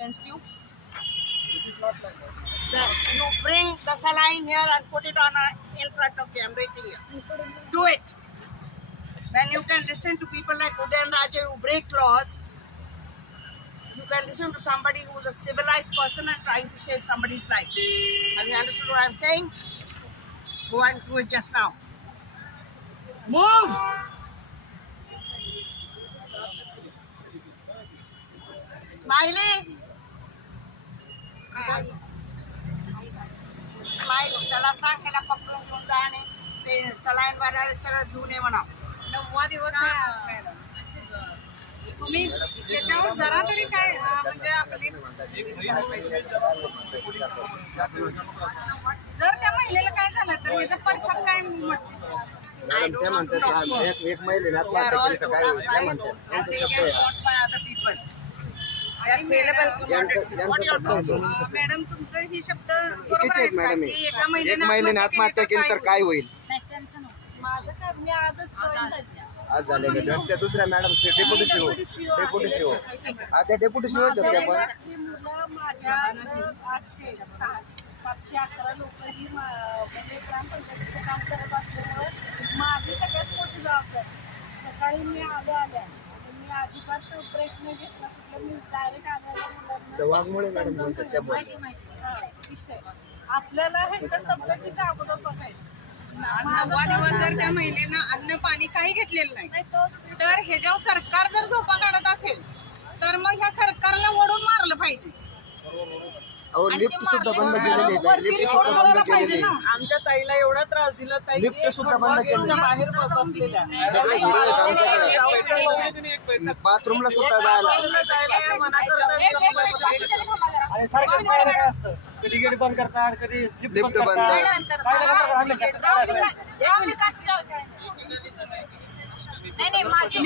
against you? Then you bring the saline here and put it on a, in front of them, right here. Do it. Then you can listen to people like Udayan Raja who break laws. You can listen to somebody who's a civilized person and trying to save somebody's life. Have you understood what I'm saying? Go and do it just now. Move! Smiley! त्याला सांग ह्याला पकडून घेऊन जा आणि ते saline भरायला घेऊन ये म्हणा. नववा दिवस आहे आज मॅडम. तुम्ही त्याच्यावर जरा तरी काय म्हणजे आपली जर त्या महिलेला काय झालं तर ह्याचा पडसाद काय म्हटते मॅडम ते म्हणतात एक एक महिलेने आत्महत्या केली तर काय होईल? ते म्हणतात त्यांचा शब्द आहे. हा. यांचं यांचा शब्द आहे तो. मॅडम तुमचं ही शब्द बरोबर चुकीचे आहेत आहेत का? मॅडम की हे. एका एक महिलेने महिलेने आत्महत्या केली तर काय होईल? माझं काय मी आजच join झाली. आज झाले का तर त्या दुसऱ्या madam deputy CO deputy CO हा त्या डेप्युटी सीओच होत्या पण ही मुलं माझ्या आठशे सहा- सातशे अकरा लोक ही मा- म्हणजे ग्रामपंचायतीचं काम करत असल्यामुळे माझी सगळ्यात मोठी जबाबदारी. सकाळी मी आले आल्या. अजिबात प्रयत्न घेतला. कुठला मी डायरेक्ट आल्याला मुलांना त्या वाघमोळे मॅडम म्हणतात त्या बोल हा, विषय. आपल्याला ह्याच्या तब्येतीचा अगोदर बघायचं. नववा दिवस जर त्या महिलेनं अन्न पाणी काही घेतलेलं नाही तर ह्याच्यावर सरकार जर झोपा काढत असेल तर मग ह्या सरकारला लिफ्ट सुद्धा बंद केलेली आहे. लिफ्ट सुद्धा बंद केलेली आहे. आमच्या ताईला एवढा त्रास दिला ताई. लिफ्ट सुद्धा बंद केलेली आहे. बाहेर बसलेल्या सगळे व्हिडिओ आहेत आमच्याकडे. बाथरूमला सुद्धा जायला. कधी गेट बंद करतात कधी लिफ्ट बंद बंद. नाही. नाही. माझी